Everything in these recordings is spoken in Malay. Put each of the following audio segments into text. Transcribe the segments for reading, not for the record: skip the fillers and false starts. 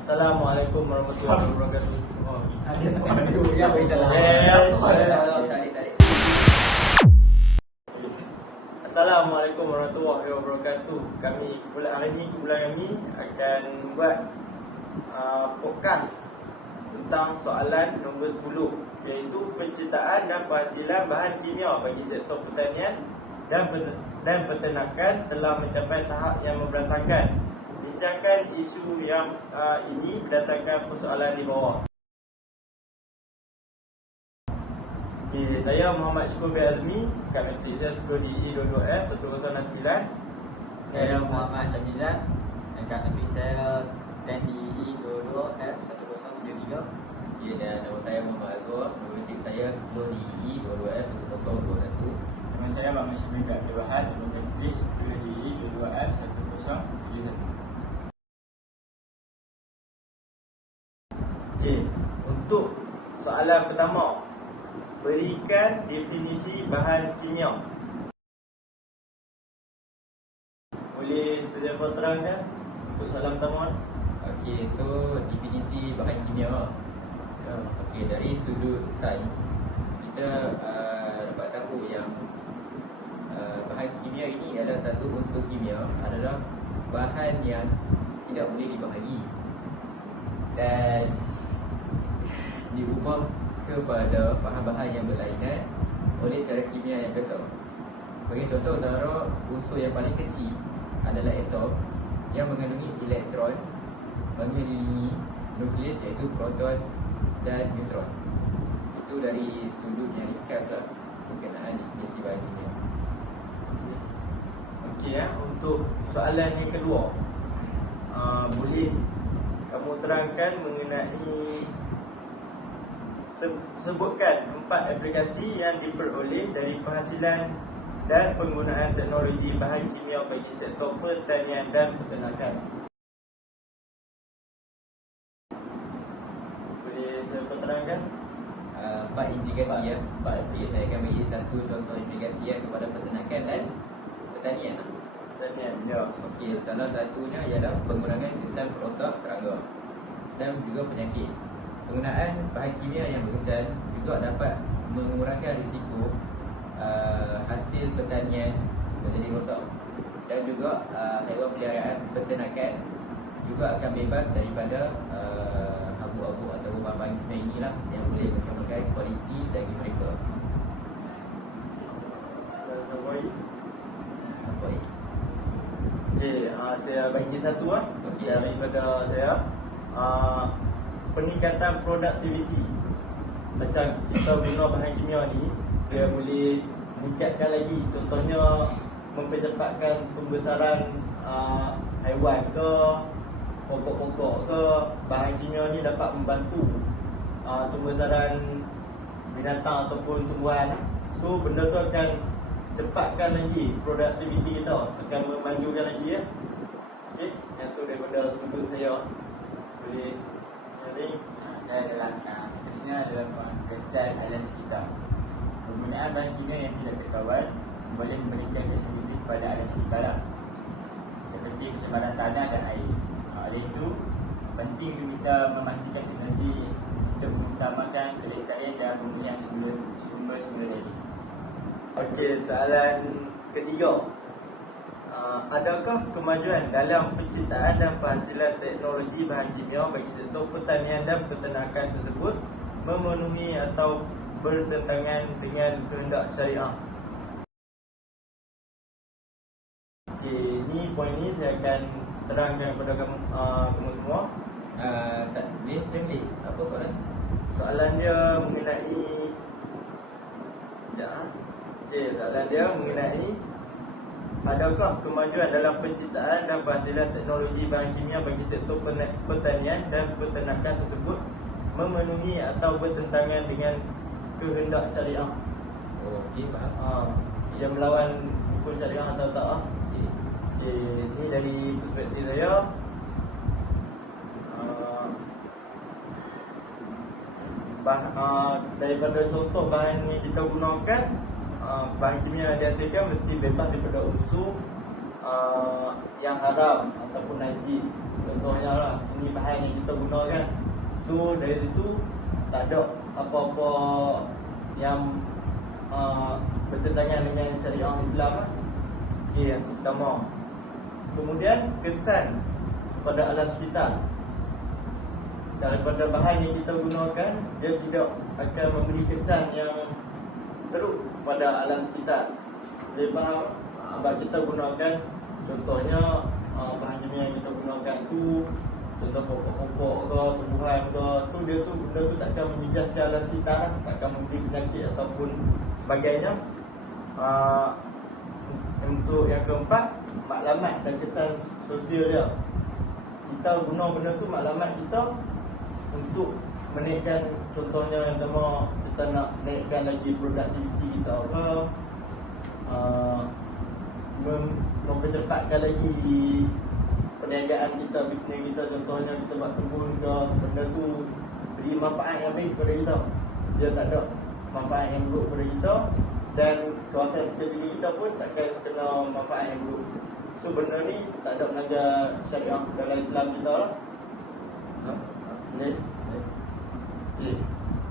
Assalamualaikum warahmatullahi wabarakatuh. Dia tengah dulu ya, baiklah. Assalamualaikum warahmatullahi wabarakatuh. Hari ini kami akan buat podcast tentang soalan nombor 10, iaitu penciptaan dan penghasilan bahan kimia bagi sektor pertanian dan peternakan telah mencapai tahap yang memberansangkan. Bincangkan isu yang ini berdasarkan persoalan di bawah. Okay, saya Muhammad Syukur bin Azmi, kat matrik saya 10DE 22F 109. Saya Muhammad Syamizan, dan kat matrik saya 10DE 22F 1073. Ya, dan nama saya Muhammad Azwar, matrik saya 10DE 22F 1021. Nama saya Muhammad Syamil bin Abdul Wahab, matrik 10DE 22F 1071. Okay, untuk soalan pertama, berikan definisi bahan kimia. Boleh sediakan terangkan untuk soalan pertama? Okey, so definisi bahan kimia. Okey, dari sudut sains kita dapat tahu yang bahan kimia ini adalah satu unsur kimia, adalah bahan yang tidak boleh dibahagi dan diubah kepada bahan-bahan yang berlainan oleh cara kimia yang besar. Sebagai contoh, Zahra, unsur yang paling kecil adalah atom yang mengandungi elektron mengelilingi nukleus, iaitu proton dan neutron. Itu dari sudut yang ringkas lah berkenaan definisi bahan kimia. Okey ya, untuk soalan yang kedua, boleh kamu terangkan mengenai sebutkan 4 aplikasi yang diperoleh dari penghasilan dan penggunaan teknologi bahan kimia bagi sektor pertanian dan peternakan. Boleh saya terangkan? 4 implikasi ya. 4 aplikasi. Saya akan bagi satu contoh implikasi yang kepada peternakan dan pertanian. Pertanian, ya. Okey, salah satunya ialah pengurangan kesan perosak serangga dan juga penyakit. Penggunaan bahan kimia yang berkesan juga dapat mengurangkan risiko hasil pertanian menjadi rosak, dan juga haiwan peliharaan peternakan juga akan bebas daripada abu-abu atau bahan-bahan kimia inilah yang boleh mencemarkan kualiti daging mereka. Baik. Okey, saya bagi satu Okey. daripada saya. Peningkatan produktiviti. Macam kita guna bahan kimia ni, dia boleh meningkatkan lagi. Contohnya mempercepatkan pembesaran haiwan ke, pokok-pokok ke. Bahan kimia ni dapat membantu pembesaran binatang ataupun tumbuhan. So benda tu akan cepatkan lagi produktiviti kita, akan memajukan lagi ya. Okey, yang tu daripada sudut saya. Boleh Saya adalah seterusnya adalah kesan alam sekitar. Penggunaan bahan kimia yang tidak terkawal boleh memberikan kesan lebih kepada alam sekitar lah, seperti pencemaran tanah dan air. Oleh itu, penting kita memastikan teknologi untuk mengutamakan kelestarian dan bumi yang sumber-sumber tadi. Okey, soalan ketiga. Adakah kemajuan dalam penciptaan dan penghasilan teknologi bahan kimia bagi sektor pertanian dan peternakan tersebut memenuhi atau bertentangan dengan kehendak syariah? Okey, ni poin ni saya akan terangkan kepada kamu semua. Boleh explain balik apa soalan? Soalan dia mengenai soalan dia mengenai adakah kemajuan dalam penciptaan dan penghasilan teknologi bahan kimia bagi sektor pertanian dan peternakan tersebut memenuhi atau bertentangan dengan kehendak syariah? Oh, okey, faham. Ia melawan hukum syariah atau tak? Okey. Okey, ni dari perspektif saya. Daripada contoh bahan yang kita gunakan, bahan kimia yang dihasilkan mesti bebas daripada unsur yang haram ataupun najis. Contohnya lah, ini bahan bahan yang kita gunakan. So dari situ tak ada apa-apa yang bertentangan dengan syariat Islam lah. Okey, yang pertama. Kemudian kesan pada alam sekitar. Daripada bahan yang kita gunakan, dia tidak akan memberi kesan yang teruk pada alam sekitar. Boleh faham? Sebab kita gunakan, contohnya bahan kimia yang kita gunakan tu, contoh pokok-pokok ke, tumbuhan ke. So dia tu, benda tu takkan menjejaskan alam sekitar lah, takkan memberi penyakit ataupun sebagainya. Untuk yang keempat, maklumat dan kesan sosial dia. Kita guna benda tu, maklumat kita untuk menaikkan, contohnya yang pertama, kita nak naikkan lagi produktiviti kita ke, mempercepatkan lagi perniagaan kita, bisnes kita. Contohnya kita buat kebun ke, benda tu beri manfaat yang baik kepada kita, dia tak ada manfaat yang buruk kepada kita, dan kawasan sekeliling kita pun takkan kena manfaat yang buruk. So benda ni tak ada melanggar syariah dalam Islam kita lah. Boleh? Okay.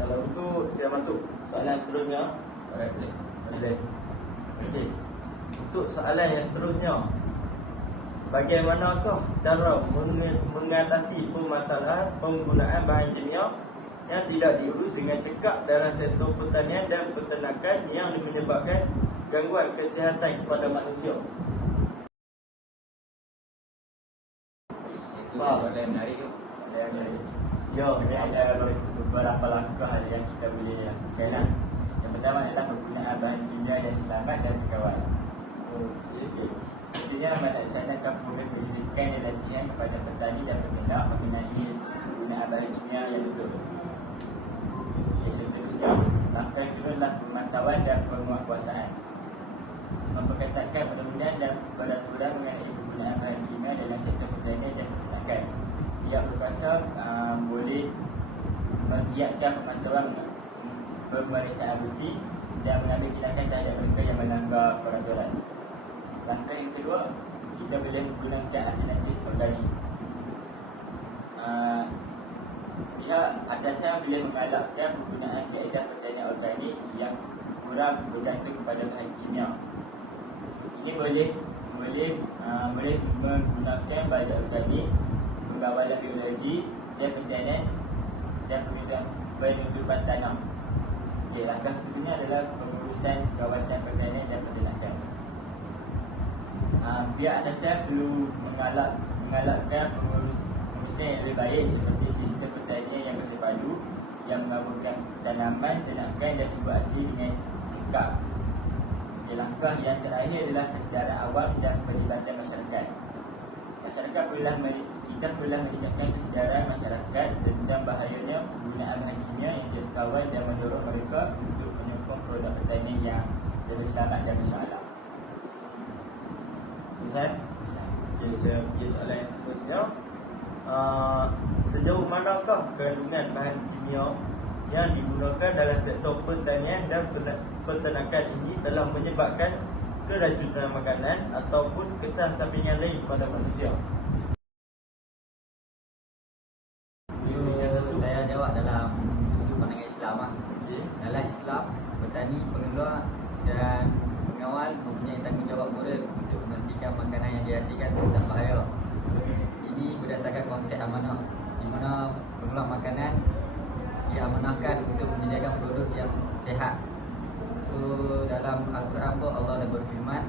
Kalau itu saya masuk soalan seterusnya. Alright, boleh. Boleh. Okey. Untuk soalan yang seterusnya, bagaimanakah cara mengatasi permasalahan penggunaan bahan kimia yang tidak diurus dengan cekap dalam sektor pertanian dan peternakan yang menyebabkan gangguan kesihatan kepada manusia? Itu soalan yang menarik tu. Yang dari Ya, Jadi ada beberapa langkah yang kita boleh lakukan lah. Yang pertama adalah penggunaan bahan kimia yang selamat dan berkawan. okey. Seterusnya melaksanakan program pendidikan dan latihan kepada petani dan peternak mengenai penggunaan bahan kimia yang betul. Seterusnya, melakukan turunlah pemantauan dan penguatkuasaan. Memperketatkan perundingan dan peraturan mengenai penggunaan bahan kimia dalam sektor pertanian dan peternakan. Pihak berkuasa boleh menggiatkan pemantauan, pemeriksaan bukti dan mengambil tindakan terhadap mereka yang melanggar peraturan. Langkah yang kedua, kita boleh menggunakan alternatif organik. Pihak atasan boleh mengalakkan penggunaan kaedah pertanian organik yang kurang bergantung kepada bahan kimia. Ini boleh menggunakan baja organik, pengawalan biologi dan pertanian dan penutupan tanam. Okay, langkah seterusnya adalah pengurusan kawasan pertanian dan peternakan. Pihak atasan perlu mengalakkan pengurusan yang lebih baik seperti sistem pertanian yang bersepadu yang menggabungkan tanaman, ternakan dan sumber asli dengan cekap. Okay, langkah yang terakhir adalah kesedaran awam dan pelibatan masyarakat. Kita perlu meningkatkan kesedaran masyarakat tentang bahayanya penggunaan bahan kimia yang tidak terkawal dan mendorong mereka untuk menyokong produk pertanian yang lebih selamat dan bersalah. Selesai? Okey, saya pergi soalan yang seterusnya. Sejauh manakah kandungan bahan kimia yang digunakan dalam sektor pertanian dan peternakan ini telah menyebabkan keracunan makanan ataupun kesan sampingan lain pada manusia? Saya jawab dalam sudut pandang Islam lah. Okey. Dalam Islam, petani, pengeluar dan pengawal mempunyai tanggungjawab moral untuk memastikan makanan yang dihasilkan tak bahaya. Ini berdasarkan konsep amanah, di mana pengeluar makanan diamanahkan untuk menyediakan produk yang sihat. So dalam Al-Quran pun Allah dah berfirman,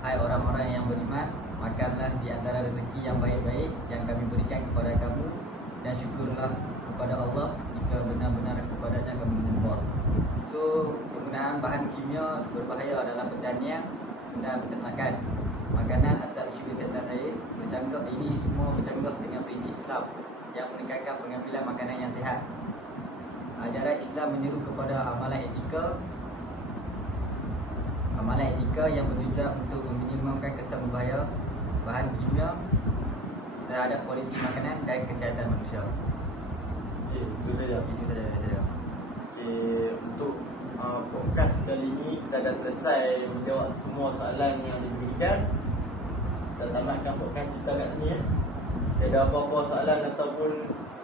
hai orang-orang yang beriman, makanlah di antara rezeki yang baik-baik yang kami berikan kepada kamu dan syukurlah kepada Allah jika benar-benar kepadanya kamu menyembah. So penggunaan bahan kimia berbahaya dalam pertanian dan peternakan, makanan atau isu kesihatan lain bercanggah. Ini semua bercanggah dengan prinsip Islam yang menekankan pengambilan makanan yang sihat. Ajaran Islam menyeru kepada amalan etika yang bertujuan untuk meminimumkan kesan berbahaya bahan kimia terhadap kualiti makanan dan kesihatan manusia. Okey, itu saja. Itu saja. Okey, untuk podcast kali ini kita dah selesai menjawab semua soalan yang diberikan. Kita tamatkan podcast kita kat sini ya. Ada apa-apa soalan ataupun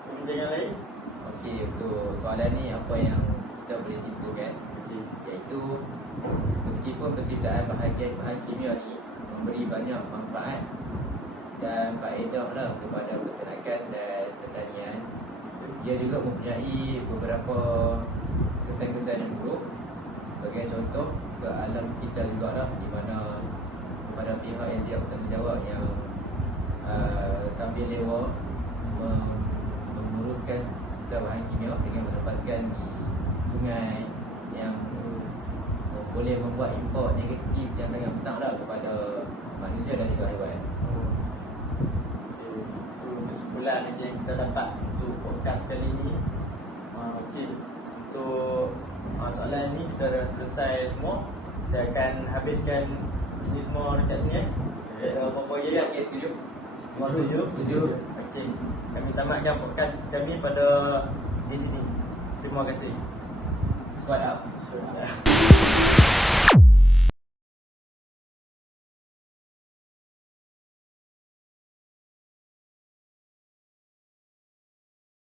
perbincangan lain? Okey, untuk soalan ni apa yang kita boleh simpulkan, Okey. iaitu meskipun penciptaan bahan kimia ni memberi banyak manfaat dan faedah lah kepada peternakan dan pertanian, dia juga mempunyai beberapa kesan-kesan yang buruk. Sebagai contoh, ke alam sekitar jugalah, di mana kepada pihak yang tidak bertanggungjawab yang sambil lewa menguruskan sisa bahan kimia dengan melepaskan di sungai yang boleh membuat impak negatif yang sangat besar lah kepada manusia dan juga haiwan. Itu kesimpulan yang kita dapat untuk podcast kali ini. Okey, untuk soalan ini kita dah selesai semua. Saya akan habiskan ini semua dekat sini. Ada apa-apa lagi tak? Okey, setuju? Semua setuju? Setuju. Okey, kami tamatkan podcast kami pada di sini. Terima kasih. Squad up. So,